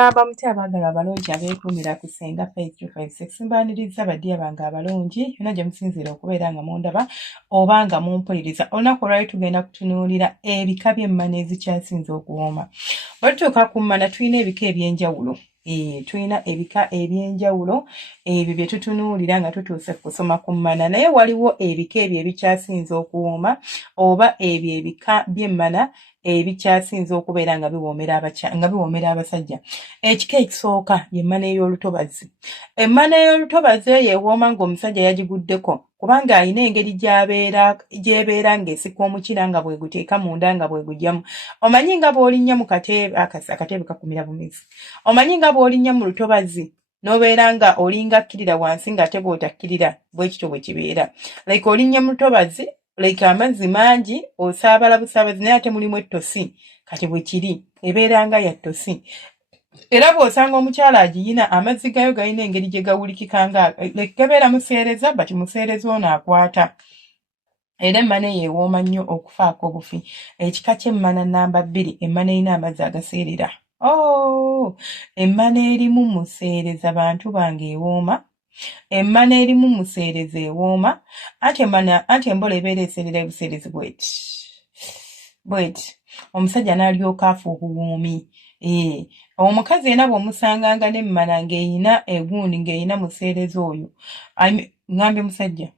Mugamba muti abaagala abalungi abeekuumira ku Ssenga Faith 256 mbaaniriza baddiya bange abalungi yonna gye musinziira okubeera nga mundaba oba nga mumpuliriza. Olunaku olwali tugenda kutunuulira ebika by'emmana ezikyasinze okuwooma. Bwe tutuuka ku mmana tulina ebika eby'enjawulo. Tulina ebika eby'enjawulo ebyo bye tutunuulira nga tutuuse kusoma ku mmana, naye waliwo ebika ebyo ebikyasinze okuwooma oba ebyo ebika by'emmana ebikyasinze okubeera nga biwoomera abasajja. Ekika ekisooka y'emmana ey'olutobazi. Emmana ey'olutobazi eyo ewooma ng'omusajja yagiguddeko kubanga alina engeri gy'ebeera ng'esika omukira nga bwe guteeka munda nga bwe gugyamu. Omanyi nga bw'olinnya mu akateebe kakumira bumizi. Omanyi nga bw'olinnya mu lutobazi n'obeera nga olinga kkirira wansi ng'ate bw'otakkirira bwe kityo bwe kibeera. Like olinnya mu lutobazi, like amazzi mangi osaabala busaabazi naye ate mulimu ettosi kati bwe kiri ebeera nga ya ttosi. Era bw'osanga omukyala agiyina amazzi gayo galina engeri gye gawulikika nga gabeera museereza bati museereza ono akwata. Era emmana eyo ewooma nnyo okufaako obufi. Ekika ky'emmana namba 2 emmana erina amazzi agaseerera. Emmana erimu museereza bantu bange ewooma. Emmana erimu museereza ewooma. Anti embola ebeera eseerera buseerezi bweti. Omusajja n'alyoka afa obuwoomi. Omukazi yenna bw'omusanganga n'emmana ng'eyina egundi ng'eyina museereza oyo. Ngambye musajja.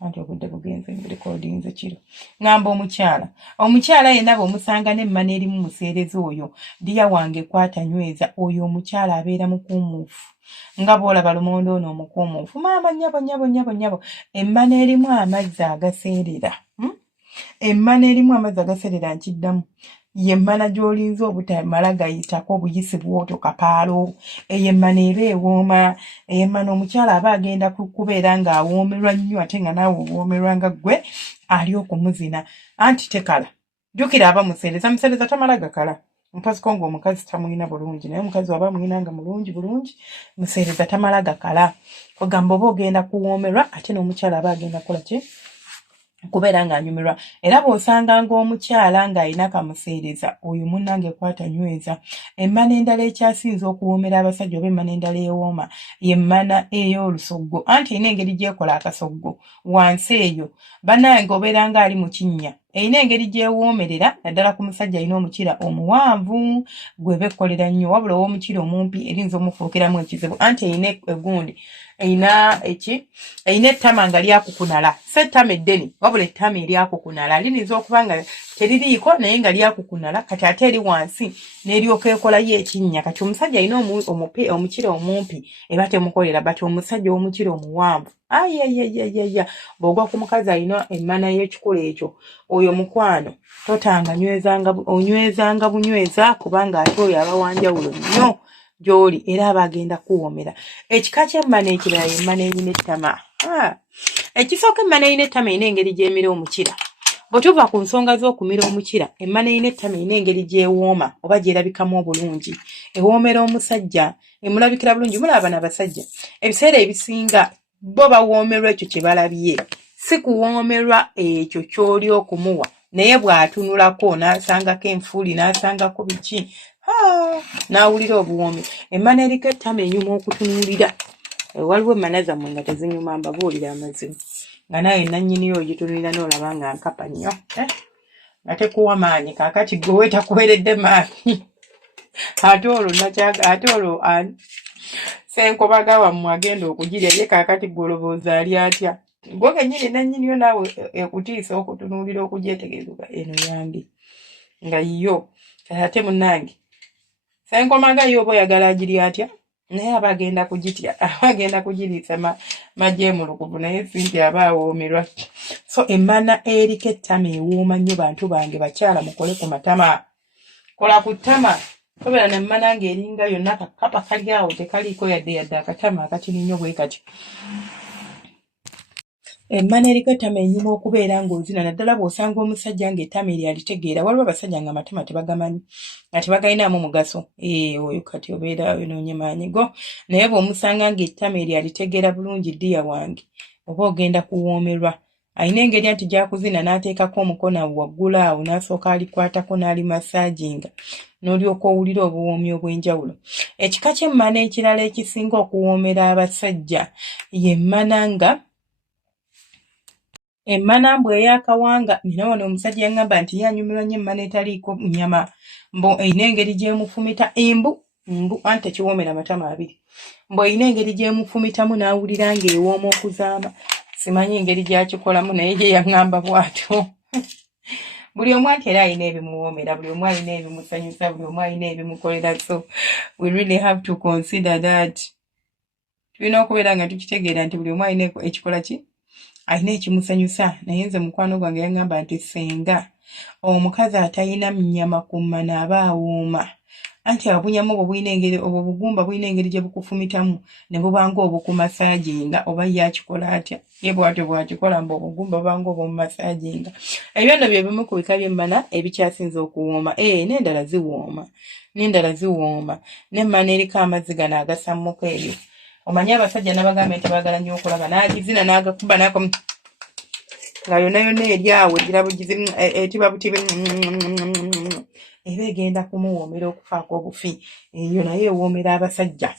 Anti obudde bugenze recordinze kiro. Ngamba omukyala. Omukyala yenna bw'omusanga n'emmana erimu museereza oyo. Ddiya wange kwata nyweza oyo omukyala abeera mukuumuufu. Nga bw'olaba lumonde ono omukuumuufu. Maama nnyabo. Emmana erimu amazzi agaseerera. Emmana erimu amazzi agaseerera nkiddamu. Yemmana gy'olinza obutamala gayitako buyisi bw'otyo kapaalo. Eyemmana eba ewooma. Eyemmana omukyala aba agenda kubeera ng'awoomerwa nnyo ate nga naawe owoomerwa nga ggwe ali okumuzina. Anti tekala. Jjukira aba museereza tamala gakala. Mpoziko ng'omukazi tamulina bulungi naye omukazi waba amulina nga mulungi museereza tamala gakala. Ogamba oba ogenda kuwoomerwa ate n'omukyala aba agenda kukola ki? Kubeera ng'anyumirwa. Era bw'osanga ng'omukyala ng'alina kamuseereza oyo munnange kwata nyweza. Emmana endala ekyasinze okuwoomera abasajja oba emmana endala ewooma y'emmana ey'olusoggo. Anti erina engeri gy'ekola akasoggo wansi eyo bannange obeera ng'ali mu kinnya. Erina engeri gy'ewoomerera naddala ku musajja alina omukira omuwanvu gw'eba ekkolera nnyo wabula ow'omukira omumpi erinza omufuukiramu ekizibu. Anti erina egundi erina ettama nga lyakukunala. Si ettama eddene wabula ettama eryakukunala. Liyinza okuba nga teririiko naye nga lyakukunala kati ate eri wansi n'eryoka ekolayo ekinnya. Kati omusajja alina omukira omumpi eba temukolera bati omusajja ow'omukira omuwanvu. Bw'ogwa ku mukazi alina emmana y'ekikula ekyo oyo mukwano totanga onywezanga bunyweza kubanga ate oyo aba wanjawulo nnyo gy'oli era aba agenda kuwoomera. Ekika ky'emmana ekirala y'emmana erina ettama. Ekisooka emmana erina ettama erina engeri gy'emira omukira. Bwe tuva ku nsonga z'okumira omukira emmana erina ettama erina engeri gy'ewooma oba gy'erabikamu obulungi. Ewoomera omusajja emulabikira bulungi. Mulaba n'abasajja ebiseera ebisinga bo bawoomerwa ekyo kye balabye. Si kuwoomerwa ekyo ky'oli okumuwa naye bw'atunulako n'asangako enfuuli n'asangako biki n'awulira obuwoomi. Emmana eriko ettama enyuma okutunuulira. Waliwo emmana zammwe nga tezinyuma mbabuulira amazima. Nga naye nannyiniyo ogitunuulira n'olaba nga nkapa nnyo. Nga tekuwa maanyi kaakati gwe weetakuweredde maanyi. Ate olwo Senkobaga wammwe agenda okugirya ye kaakati gwe olowooza ali atya? Gwe kennyini nannyiniyo naawe ekutiisa okutunuulira okugyetegereza eno yange. Nga yo ate munnange Senkomaga yo oba oyagala agirya atya? Naye aba agenda kugitya. Aba agenda kugiriisa magye mulukuvu naye sinti aba awoomerwa. So emmana eriko ettama ewooma nnyo bantu bange bakyala mukole ku matama. Kola ku ttama. Tobeera n'emmana ng'eringa yonna kakapa kali awo tekaliiko yadde akatama akatini nnyo bwe kati. Emmana eriko ettama enyuma okubeera ng'ozina naddala bw'osanga omusajja ng'ettama eryo alitegeera. Waliwo abasajja nga amatama tebagamanyi nga tebagalinamu mugaso. Oyo kati obeera onoonye maanyigo. Naye bw'omusanga ng'ettama eryo alitegeera bulungi ddiya wange oba ogenda kuwoomerwa. Ayina engeri nti gyakuzina n'ateekako omukono waggulu awo n'asooka alikwatako n'ali masaaginga n'olyoka owulira obuwoomi obw'enjawulo. Ekika ky'emmana ekirala ekisinga okuwoomera abasajja y'emmana mbwe ey'akawanga. Nina wano omusajja yaŋŋamba nti yanyumirwa nnyo emmana etaliiko nnyama, mbu eyina engeri gy'emufumita embu anti tekiwoomera matama abiri. Mbu eyina engeri gy'emufumitamu n'awulira ng'ewooma okuzaama. Simanyi engeri gy'akikolamu naye ye yaŋŋamba bw'atyo. Buli omu anti era alina ebimuwoomera, buli omu alina ebimusanyusa, buli omu alina ebimukolera, so we really have to consider that. Tulina okubeera nga tukitegeera nti buli omu alina ekikola ki? Alina ekimusanyusa. Naye nze mukwano gwange yaŋŋamba nti senga omukazi atalina nnyama ku mmana aba awooma. Anti abunyamu obwo bugumba bulina engeri gye bukufumitamu ne bubanga obukumasaaginga oba ye akikola atya. Ye bw'atyo bw'akikola mbu obugumba bubanga obumumasaaginga. Ebyo nno bye bimu ku bika by'emmana ebikyasinze okuwooma. N'endala ziwooma. N'emmana eriko amazzi gano agasammuka ebyo. Omanyi abasajja n'abagamba nti baagala nnyo okulaba n'agizina n'agakuba n'ako nga yonna eri awo egirabugizi etiba butibe eba egenda kumuwoomera okufaako obufi. Eyo naye ewoomera abasajja.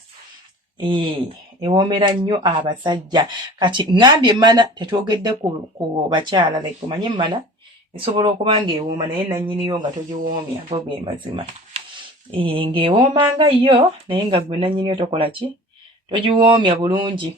Ewoomera nnyo abasajja. Kati ŋŋambye emmana tetwogedde ku bakyala. Like omanyi emmana esobola okuba ng'ewooma naye nannyiniyo nga togiwoomya, go ge mazima. Ng'ewoomanga yo naye nga gwe nannyiniyo tokola ki? Togiwoomya bulungi.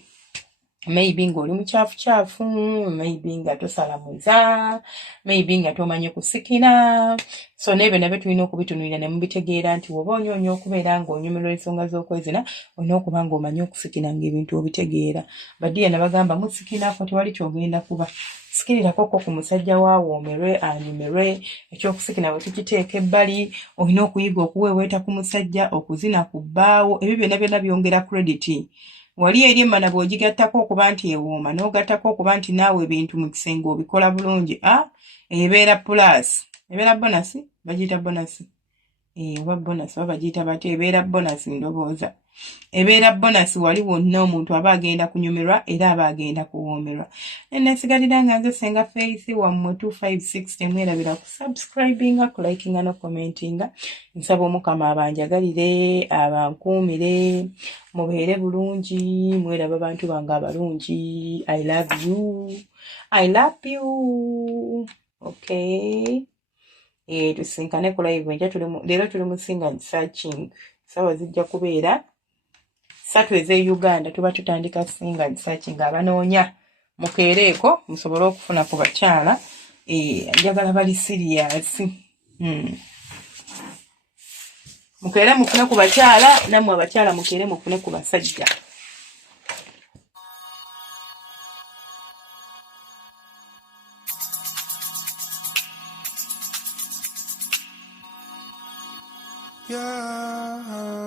Maybe ng'oli mukyafukyafu, maybe nga tosalamuza, maybe nga tomanyi kusikina. So n'ebyo nabyo tulina okubitunuulira ne mubitegeera nti oba onyoonya okubeera ng'onyumirwa ensonga z'okwezina, olina okuba ng'omanyi okusikina ng'ebintu obitegeera. Badiya nabagamba musikinako tewali kyogenda kuba. Sikirirako ku musajja waawoomerwe, anyumirwe, ekyokusikina bwe tukiteeka ebbali, olina okuyiga okuweeweeta ku musajja, okuzina ku bbaawo, ebyo byonna byonna byongera credit. Wali eri emmana bw'ogigattako okuba nti ewooma n'ogattako okuba nti naawe ebintu mu kisenge obikola bulungi, ebeera plus. Ebeera bonasi, bagiyita bonasi. Oba bonasi oba bagiyita bate, ebeera bonasi ndowooza. Ebeera bonasi wali wonna omuntu aba agenda kunyumirwa era aba agenda kuwoomerwa. Nesigalira nga nze Senga Faith wammwe 256 temwerabira ku subscribinga, ku likinga no commentinga. Nsaba Omukama abanjagalire, abankuumire, mubeere bulungi, mweraba bantu bange abalungi. I love you. I love you. Okay. Tusinkane ku live leero tuli mu Singa Searching. Sawa zijja kubeera 3 ez'e Uganda tuba tutandika Singa Searching abanoonya mukeereeko musobole okufuna ku bakyala njagala bali serious. Mukeere mufune ku bakyala nammwe abakyala mukeere mufune ku basajja. Yeah.